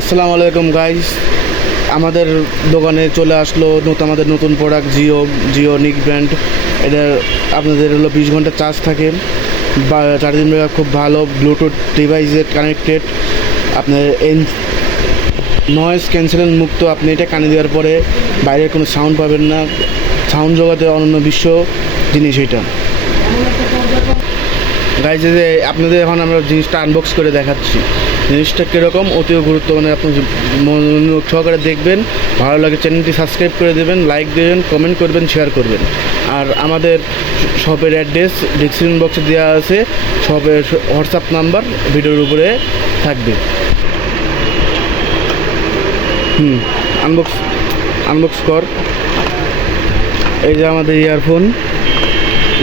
আসসালামু আলাইকুম গাইস আমাদের দোকানে চলে আসলো নতুন, আমাদের নতুন প্রোডাক্ট জিও জিও নিক ব্র্যান্ড এটা আপনাদের হলো বিশ ঘণ্টা চার্জ থাকে। বা চার্জিং ব্যাকআপ খুব ভালো ব্লুটুথ ডিভাইসে কানেক্টেড আপনার এন নয়েজ ক্যান্সেলের মুক্ত, আপনি এটা কানে দেওয়ার পরে বাইরের কোনো সাউন্ড পাবেন না। সাউন্ড জগতে অনন্য বিশ্ব জিনিস এটা। গাইজ আপনাদের এখন আমরা জিনিসটা আনবক্স করে দেখাচ্ছি। জিনিসটা কীরকম, অতিও মানে আপনি সহকারে দেখবেন, ভালো লাগে চ্যানেলটি সাবস্ক্রাইব করে দেবেন, লাইক দেবেন, কমেন্ট করবেন, শেয়ার করবেন। আর আমাদের শপের অ্যাড্রেস ডিসক্রিপশন বক্সে দেওয়া আছে, শপের হোয়াটসঅ্যাপ নাম্বার, ভিডিওর উপরে থাকবে। হুম আনবক্স আনবক্স কর। এই যে আমাদের ইয়ারফোন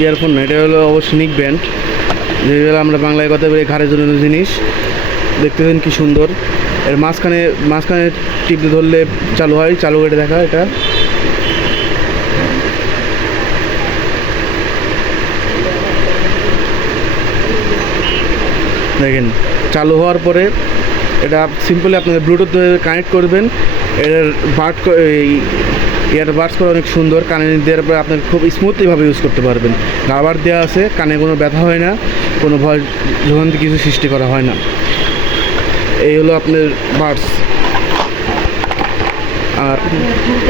ইয়ারফোন না, এটা হলো অবশ্যই নিক ব্যান্ড যেগুলো আমরা বাংলায় কথা বলি ঘাড়ে জন্য জিনিস। দেখতেছেন কি সুন্দর। এর মাঝখানে মাঝখানে টিপতে ধরলে চালু হয়, চালু করে দেখা এটা। দেখেন, চালু হওয়ার পরে এটা সিম্পলি আপনাদের ব্লুটুথ কানেক্ট করবেন। এটার বার্ড ইয়ার বার্ডস করা অনেক সুন্দর, কানে দেওয়ার পরে আপনার খুব স্মুথলিভাবে ইউজ করতে পারবেন। রাবার দেওয়া আছে, কানে কোনো ব্যথা হয় না, কোনো ভয় ভোগান্তি কিছু সৃষ্টি করা হয় না। এই হলো আপনার বার্ডস আর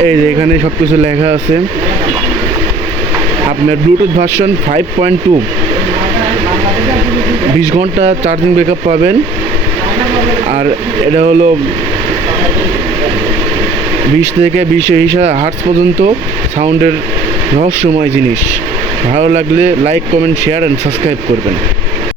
এই যে এখানে সব কিছু লেখা আছে। আপনার Bluetooth version five point two বিশ ঘণ্টা চার্জিং ব্যাকআপ পাবেন। আর এটা হলো বিশ থেকে বিশ হিসাবে হার্টস পর্যন্ত সাউন্ডের রহস্যময় জিনিস। ভালো লাগলে like comment share and subscribe করবেন।